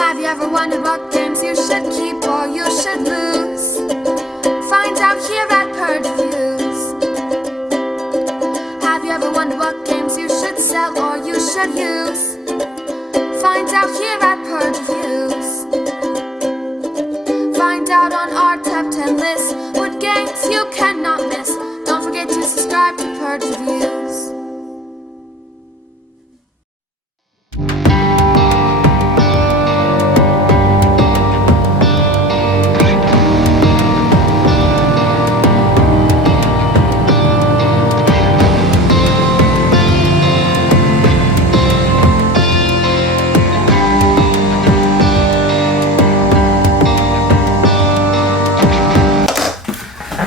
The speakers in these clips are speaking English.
Have you ever wondered what games you should keep or you should lose? Find out here at Purge Reviews. Have you ever wondered what games you should sell or you should use? Find out here at Purge Reviews. Find out on our top 10 list what games you cannot miss. Don't forget to subscribe to Purge Reviews.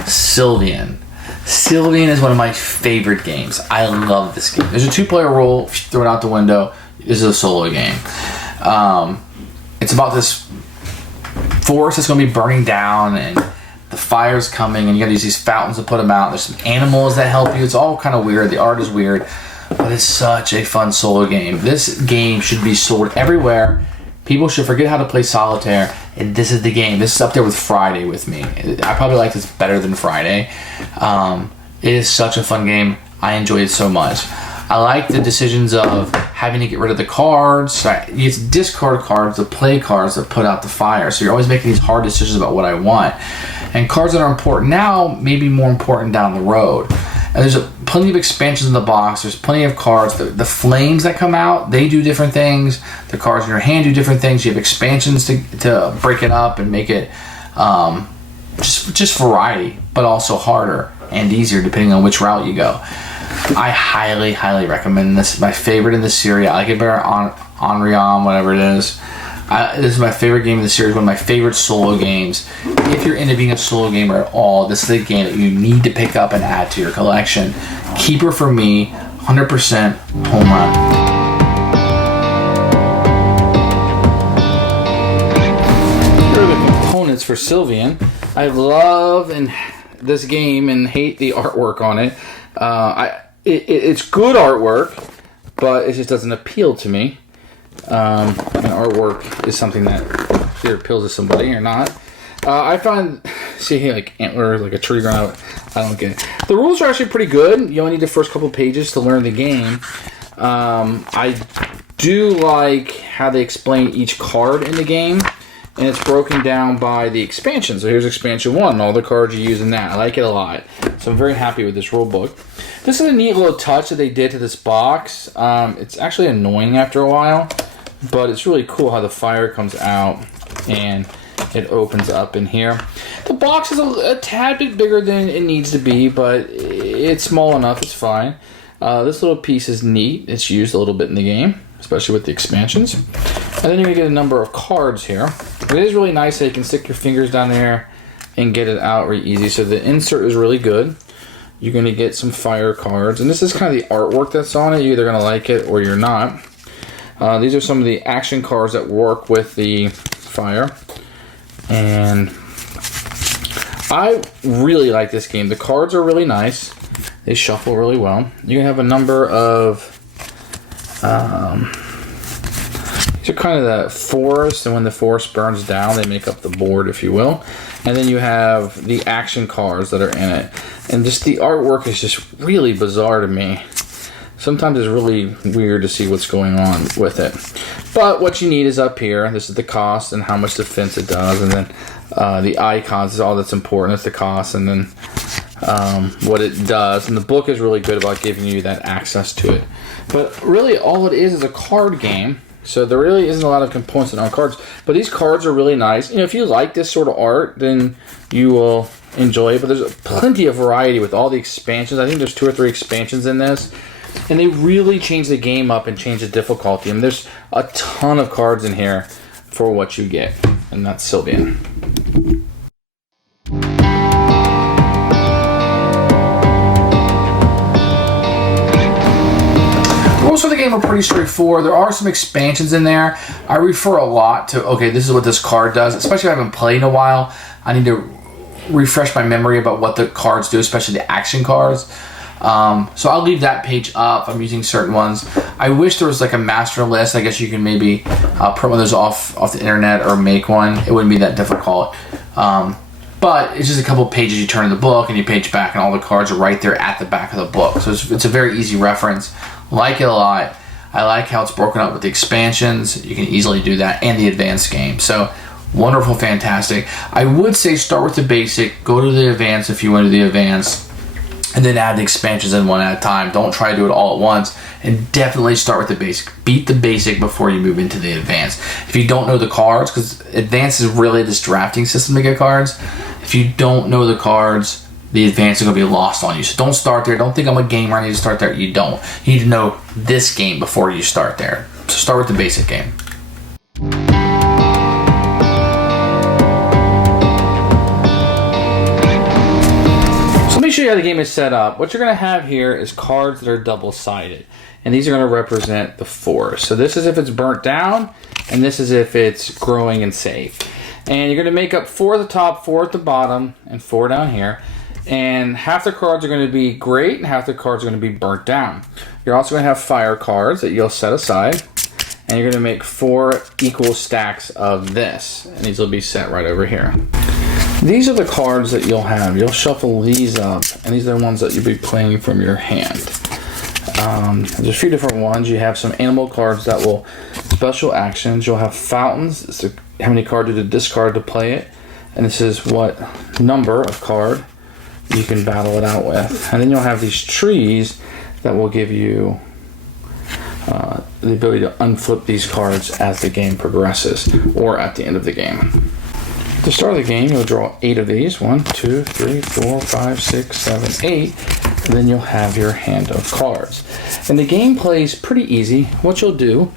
Sylvion. Sylvion is one of my favorite games. I love this game. There's a 2-player role. Throw it out the window. This is a solo game. It's about this forest that's going to be burning down, and the fire's coming, and you got to use these fountains to put them out. There's some animals that help you. It's all kind of weird. The art is weird, but it's such a fun solo game. This game should be sold everywhere. People should forget how to play solitaire, and this is the game. This is up there with Friday with me. I probably like this better than Friday. It is such a fun game. I enjoy it so much. I like the decisions of having to get rid of the cards. You have to discard cards to play cards that put out the fire. So you're always making these hard decisions about what I want. And cards that are important now may be more important down the road. And there's plenty of expansions in the box. There's plenty of cards. The flames that come out, they do different things. The cards in your hand do different things. You have expansions to break it up and make it just variety, but also harder and easier depending on which route you go. I highly, highly recommend this. My favorite in the series. I like it better on Onryon, whatever it is. This is my favorite game in the series, one of my favorite solo games. If you're into being a solo gamer at all, this is the game that you need to pick up and add to your collection. Keeper for me, 100% home run. Here are the components for Sylvion. I love this game and hate the artwork on it. It's good artwork, but it just doesn't appeal to me. And artwork is something that either appeals to somebody or not. I find seeing like antlers, like a tree ground, I don't get it. The rules are actually pretty good. You only need the first couple pages to learn the game. I do like how they explain each card in the game, and it's broken down by the expansion. So here's expansion 1, all the cards you use in that. I like it a lot. So I'm very happy with this rule book. This is a neat little touch that they did to this box. It's actually annoying after a while, but it's really cool how the fire comes out and it opens up in here. The box is a tad bit bigger than it needs to be, but it's small enough, it's fine. This little piece is neat. It's used a little bit in the game, especially with the expansions. And then you're going to get a number of cards here. It is really nice that you can stick your fingers down there and get it out really easy. So the insert is really good. You're going to get some fire cards. And this is kind of the artwork that's on it. You're either going to like it or you're not. These are some of the action cards that work with the fire. And I really like this game. The cards are really nice. They shuffle really well. You can have a number of... these are kind of the forest, and when the forest burns down, they make up the board, if you will. And then you have the action cards that are in it. And just the artwork is just really bizarre to me. Sometimes it's really weird to see what's going on with it. But what you need is up here. This is the cost and how much defense it does. And then the icons is all that's important. It's the cost and then what it does. And the book is really good about giving you that access to it. But really all it is a card game. So there really isn't a lot of components on cards. But these cards are really nice. You know, if you like this sort of art, then you will enjoy it. But there's plenty of variety with all the expansions. I think there's 2 or 3 expansions in this. And they really change the game up and change the difficulty. And there's a ton of cards in here for what you get. And that's Sylvion. The rules for the game are pretty straightforward. There are some expansions in there. I refer a lot to, okay, this is what this card does. Especially if I haven't played in a while. I need to refresh my memory about what the cards do, especially the action cards. So I'll leave that page up. I'm using certain ones. I wish there was like a master list. I guess you can maybe print one of those off the internet or make one. It wouldn't be that difficult. But it's just a couple pages you turn in the book and you page back and all the cards are right there at the back of the book. So it's a very easy reference. Like it a lot. I like how it's broken up with the expansions. You can easily do that, and the advanced game. So wonderful, fantastic. I would say start with the basic, go to the advanced if you want to do the advanced, and then add the expansions in one at a time. Don't try to do it all at once, and definitely start with the basic. Beat the basic before you move into the advanced. If you don't know the cards, because advanced is really this drafting system to get cards. If you don't know the cards, the advanced is going to be lost on you. So don't start there. Don't think I'm a gamer, I need to start there. You don't. You need to know this game before you start there. So start with the basic game. So let me show you how the game is set up. What you're going to have here is cards that are double-sided. And these are going to represent the forest. So this is if it's burnt down, and this is if it's growing and safe. And you're going to make up 4 at the top, 4 at the bottom, and 4 down here. And half the cards are going to be great, and half the cards are going to be burnt down. You're also going to have fire cards that you'll set aside. And you're going to make 4 equal stacks of this. And these will be set right over here. These are the cards that you'll have. You'll shuffle these up, and these are the ones that you'll be playing from your hand. There's a few different ones. You have some animal cards that will special actions. You'll have fountains. So how many cards you to discard to play it. And this is what number of card you can battle it out with. And then you'll have these trees that will give you the ability to unflip these cards as the game progresses or at the end of the game. To start the game, you'll draw 8 of these. 1, 2, 3, 4, 5, 6, 7, 8. And then you'll have your hand of cards. And the game plays pretty easy. What you'll do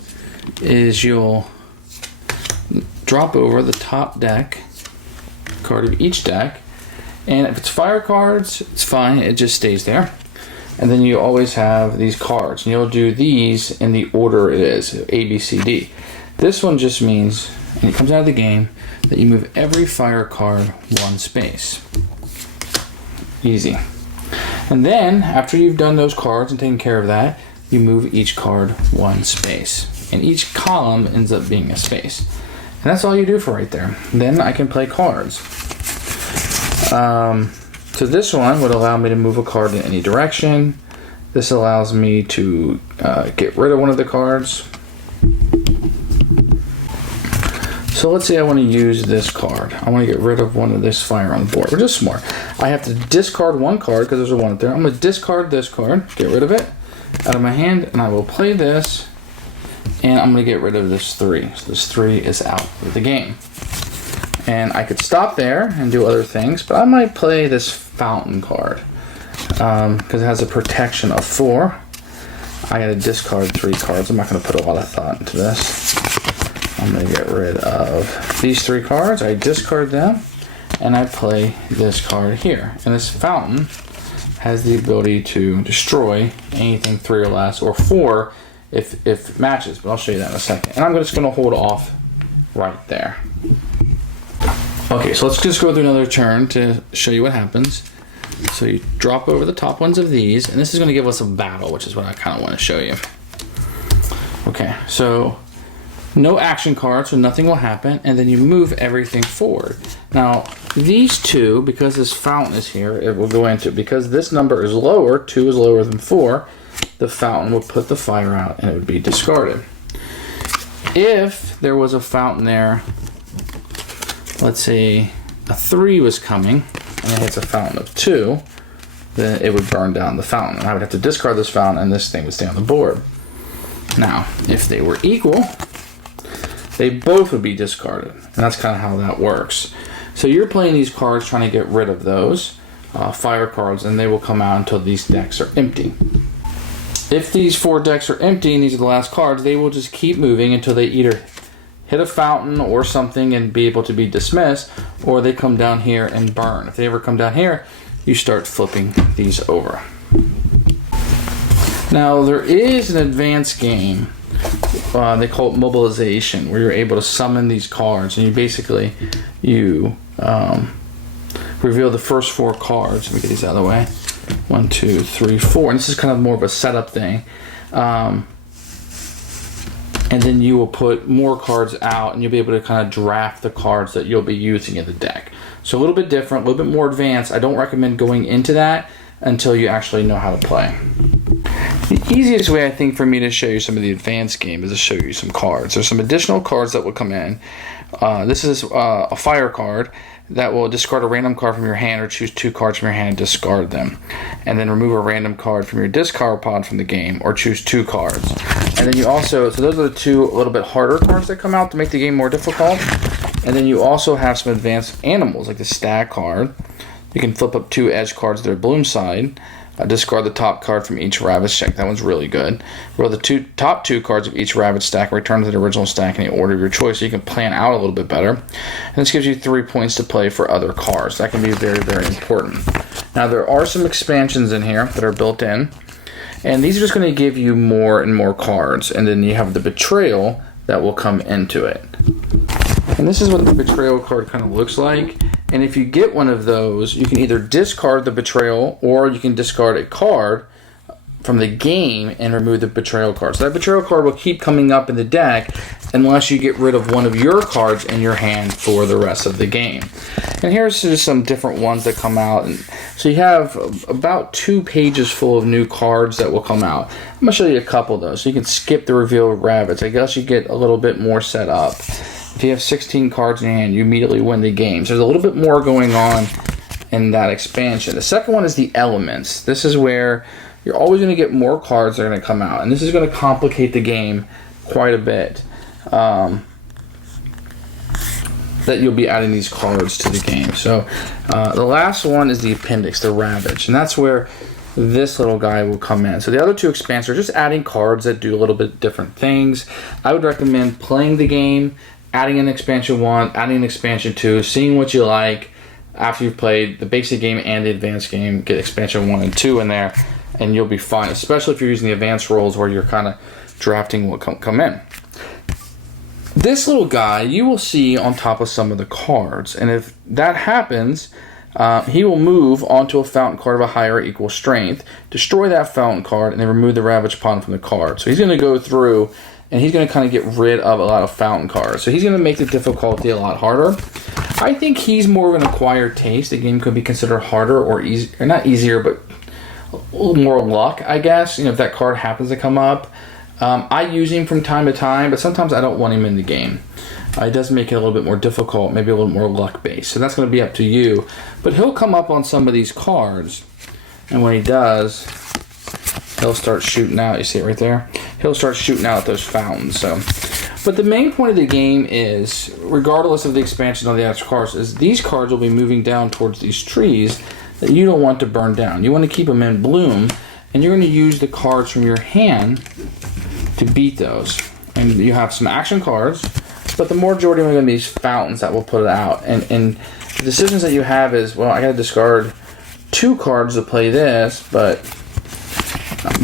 is you'll drop over the top deck card of each deck. And if it's fire cards, it's fine. It just stays there. And then you always have these cards. And you'll do these in the order it is, A, B, C, D. This one just means, and it comes out of the game, that you move every fire card 1 space. Easy. And then, after you've done those cards and taken care of that, you move each card 1 space. And each column ends up being a space. And that's all you do for right there. Then I can play cards. So this one would allow me to move a card in any direction. This allows me to get rid of one of the cards. So let's say I want to use this card. I want to get rid of one of this fire on the board, which is smart. I have to discard one card because there's a 1 up there. I'm going to discard this card, get rid of it out of my hand, and I will play this, and I'm going to get rid of this 3. So this 3 is out of the game. And I could stop there and do other things, but I might play this fountain card because it has a protection of 4. I got to discard 3 cards. I'm not going to put a lot of thought into this. I'm going to get rid of these 3 cards. I discard them, and I play this card here. And this fountain has the ability to destroy anything 3 or less, or 4 if it matches. But I'll show you that in a second. And I'm just going to hold off right there. Okay, so let's just go through another turn to show you what happens. So you drop over the top ones of these, and this is going to give us a battle, which is what I kind of want to show you. Okay, so no action cards, so nothing will happen, and then you move everything forward. Now, these 2, because this fountain is here, it will go into, because this number is lower, 2 is lower than 4, the fountain will put the fire out, and it would be discarded. If there was a fountain there, let's say a 3 was coming, and it hits a fountain of 2, then it would burn down the fountain. And I would have to discard this fountain, and this thing would stay on the board. Now, if they were equal, they both would be discarded. And that's kind of how that works. So you're playing these cards, trying to get rid of those fire cards, and they will come out until these decks are empty. If these 4 decks are empty, and these are the last cards, they will just keep moving until they either hit a fountain or something and be able to be dismissed, or they come down here and burn. If they ever come down here, you start flipping these over. Now, there is an advanced game, they call it mobilization, where you're able to summon these cards, and you reveal the first 4 cards. Let me get these out of the way. 1, 2, 3, 4. And this is kind of more of a setup thing. And then you will put more cards out, and you'll be able to kind of draft the cards that you'll be using in the deck. So a little bit different, a little bit more advanced. I don't recommend going into that until you actually know how to play. The easiest way, I think, for me to show you some of the advanced game is to show you some cards. There's some additional cards that will come in. This is a fire card that will discard a random card from your hand or choose 2 cards from your hand and discard them. And then remove a random card from your discard pod from the game or choose 2 cards. And then you also, so those are the 2 a little bit harder cards that come out to make the game more difficult. And then you also have some advanced animals like the stag card. You can flip up 2 edge cards to their bloom side. Discard the top card from each Ravage deck. That one's really good. Roll the top two cards of each Ravage stack. Return to the original stack in the order of your choice, so you can plan out a little bit better. And this gives you 3 points to play for other cards. That can be very, very important. Now, there are some expansions in here that are built in. And these are just going to give you more and more cards. And then you have the Betrayal that will come into it. And this is what the Betrayal card kind of looks like. And if you get one of those, you can either discard the Betrayal or you can discard a card from the game and remove the Betrayal card. So that Betrayal card will keep coming up in the deck unless you get rid of one of your cards in your hand for the rest of the game. And here's just some different ones that come out. And so you have about 2 pages full of new cards that will come out. I'm going to show you a couple of those. So you can skip the reveal of rabbits. I guess you get a little bit more set up. If you have 16 cards in your hand, you immediately win the game. So there's a little bit more going on in that expansion. The second one is the elements. This is where you're always going to get more cards that are going to come out. And this is going to complicate the game quite a bit. That you'll be adding these cards to the game. So the last one is the appendix, the Ravage. And that's where this little guy will come in. So the other 2 expansions are just adding cards that do a little bit different things. I would recommend playing the game, adding an expansion 1, adding an expansion 2, seeing what you like. After you've played the basic game and the advanced game, get expansion 1 and 2 in there, and you'll be fine, especially if you're using the advanced rolls where you're kind of drafting what come in. This little guy you will see on top of some of the cards, and if that happens, he will move onto a fountain card of a higher or equal strength, destroy that fountain card, and then remove the Ravage pawn from the card. So he's going to go through and he's going to kind of get rid of a lot of fountain cards. So he's going to make the difficulty a lot harder. I think he's more of an acquired taste. The game could be considered harder or easy, or not easier, but a little more luck, I guess. You know, if that card happens to come up. I use him from time to time, but sometimes I don't want him in the game. It does make it a little bit more difficult, maybe a little more luck-based. So that's going to be up to you. But he'll come up on some of these cards, and when he does, he'll start shooting out. You see it right there? He'll start shooting out those fountains. So, but the main point of the game is, regardless of the expansion on the actual cards, is these cards will be moving down towards these trees that you don't want to burn down. You want to keep them in bloom, and you're going to use the cards from your hand to beat those. And you have some action cards, but the majority are going to be these fountains that will put it out. And the decisions that you have is, well, I got to discard 2 cards to play this, but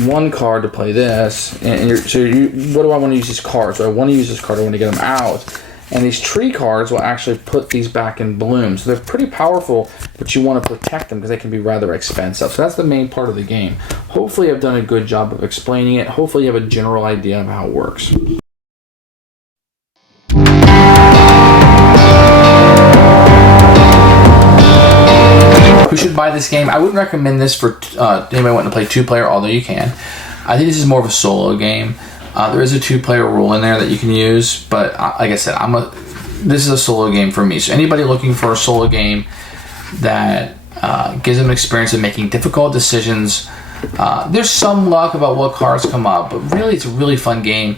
1 card to play this. And what do I want to use these cards? Do I want to use this card? I want to get them out. And these tree cards will actually put these back in bloom. So they're pretty powerful, but you want to protect them because they can be rather expensive. So that's the main part of the game. Hopefully I've done a good job of explaining it. Hopefully you have a general idea of how it works. Who should buy this game? I wouldn't recommend this for anybody wanting to play 2-player, although you can. I think this is more of a solo game. There is a 2-player rule in there that you can use, but like I said, this is a solo game for me. So anybody looking for a solo game that gives them an experience of making difficult decisions, there's some luck about what cards come up, but really it's a really fun game.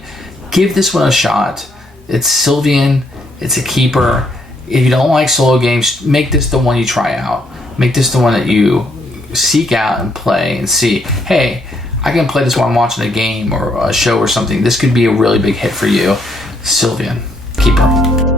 Give this one a shot. It's Sylvion. It's a keeper. If you don't like solo games, make this the one you try out. Make this the one that you seek out and play and see, hey, I can play this while I'm watching a game or a show or something. This could be a really big hit for you. Sylvion, keeper.